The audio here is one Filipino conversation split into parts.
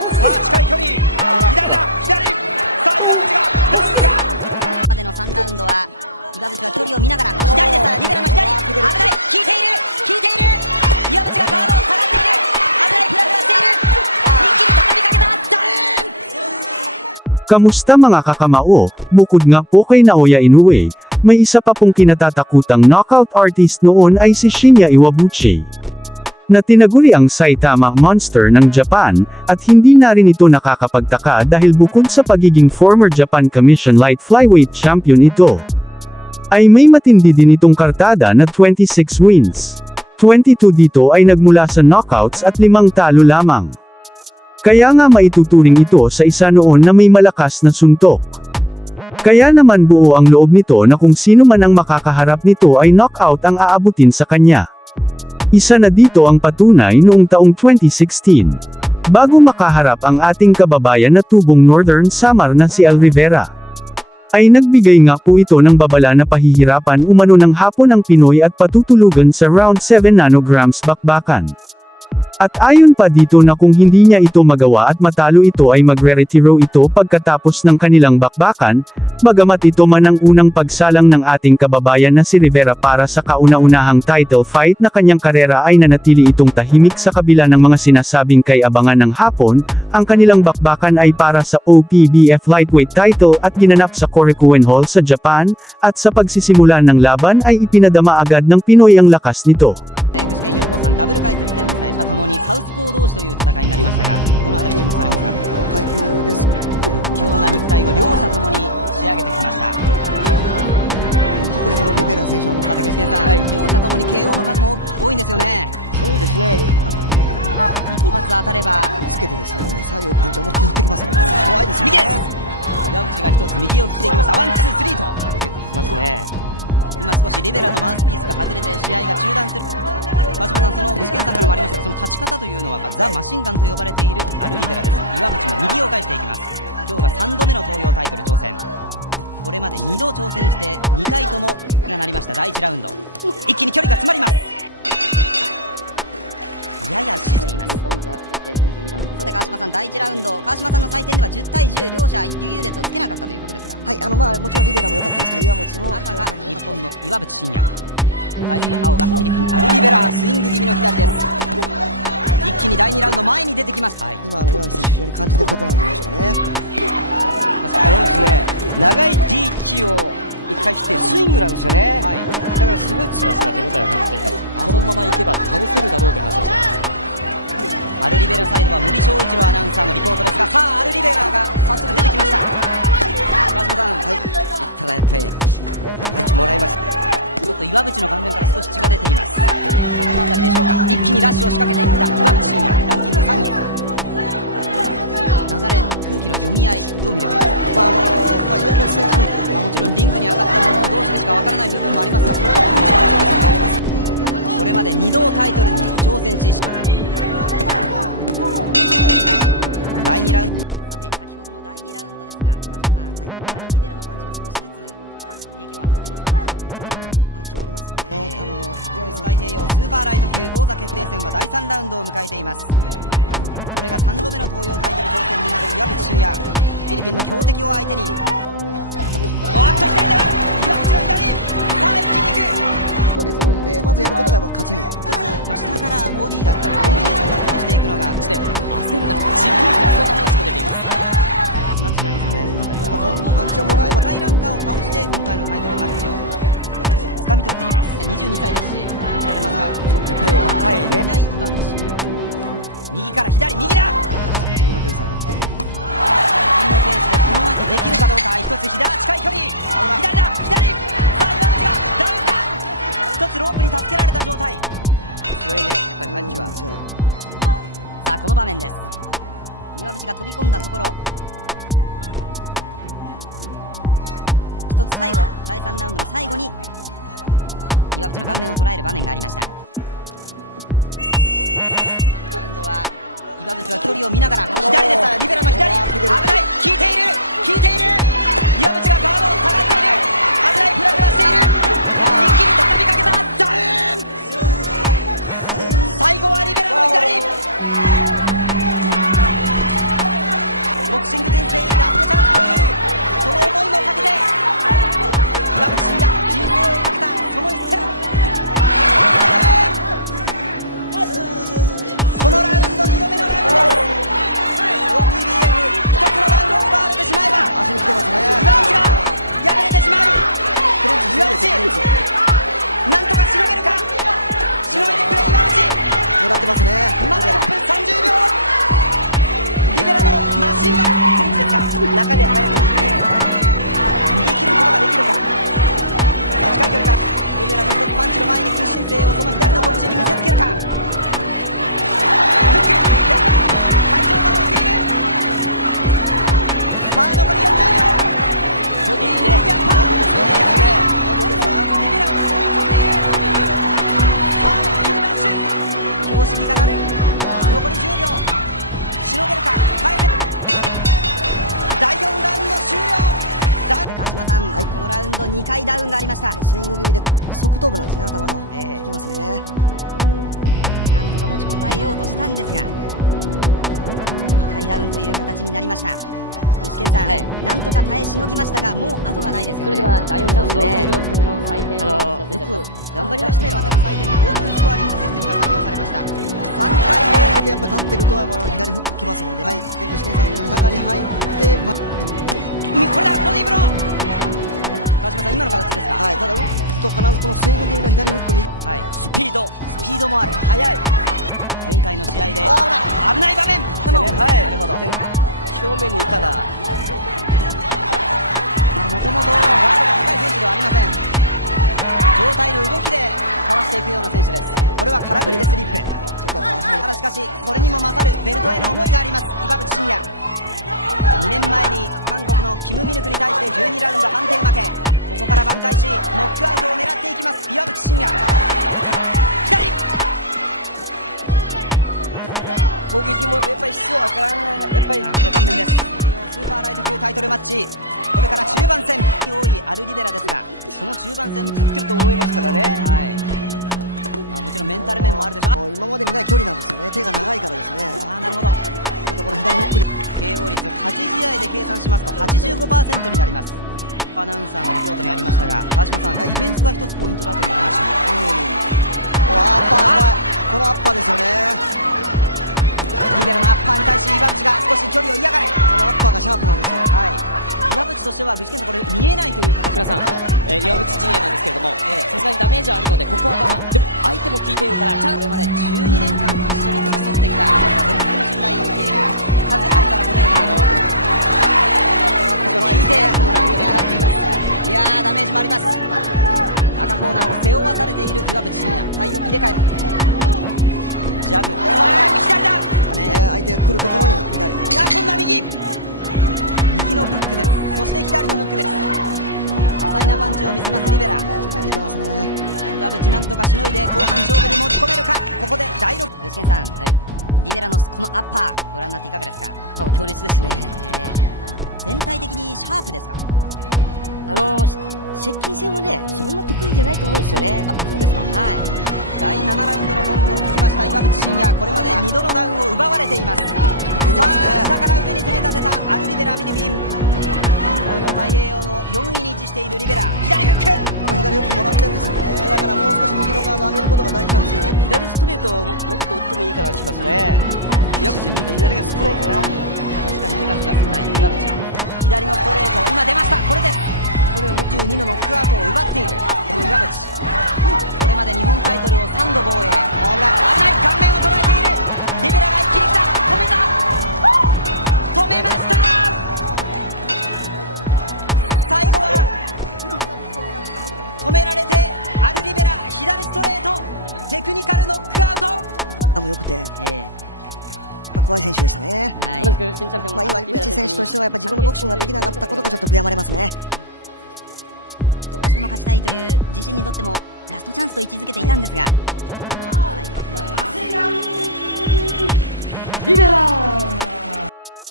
Oh, sige. Tara. Oh, oh, sige. Kamusta mga kakamao? Bukod nga po kay Naoya Inoue, may isa pa pong kinatatakutang knockout artist noon ay si Shinya Iwabuchi, na tinaguri ang Saitama Monster ng Japan, at hindi na rin ito nakakapagtaka dahil bukod sa pagiging former Japan Commission Light Flyweight Champion ito, ay may matindi din itong kartada na 26 wins. 22 dito ay nagmula sa knockouts at 5 talo lamang. Kaya nga maituturing ito sa isa noon na may malakas na suntok. Kaya naman buo ang loob nito na kung sino man ang makakaharap nito ay knockout ang aabutin sa kanya. Isa na dito ang patunay noong taong 2016. Bago makaharap ang ating kababayan na tubong Northern Samar na si Al Rivera, ay nagbigay nga po ito ng babala na pahihirapan umano ng Hapon ang Pinoy at patutulugan sa round 7 nanograms bakbakan. At ayon pa dito na kung hindi niya ito magawa at matalo ito ay magre-retiro ito pagkatapos ng kanilang bakbakan, bagamat ito man ang unang pagsalang ng ating kababayan na si Rivera para sa kauna-unahang title fight na kanyang karera ay nanatili itong tahimik sa kabila ng mga sinasabing kay abangan ng Hapon. Ang kanilang bakbakan ay para sa OPBF lightweight title at ginanap sa Korakuen Hall sa Japan, at sa pagsisimula ng laban ay ipinadama agad ng Pinoy ang lakas nito.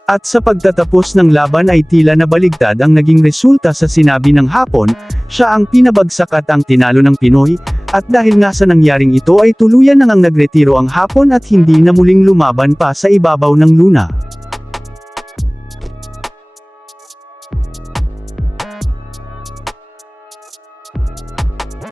At sa pagtatapos ng laban ay tila nabaligtad ang naging resulta sa sinabi ng Hapon, siya ang pinabagsak at ang tinalo ng Pinoy, at dahil nga sa nangyaring ito ay tuluyan nang nagretiro ang Hapon at hindi na muling lumaban pa sa ibabaw ng Luna.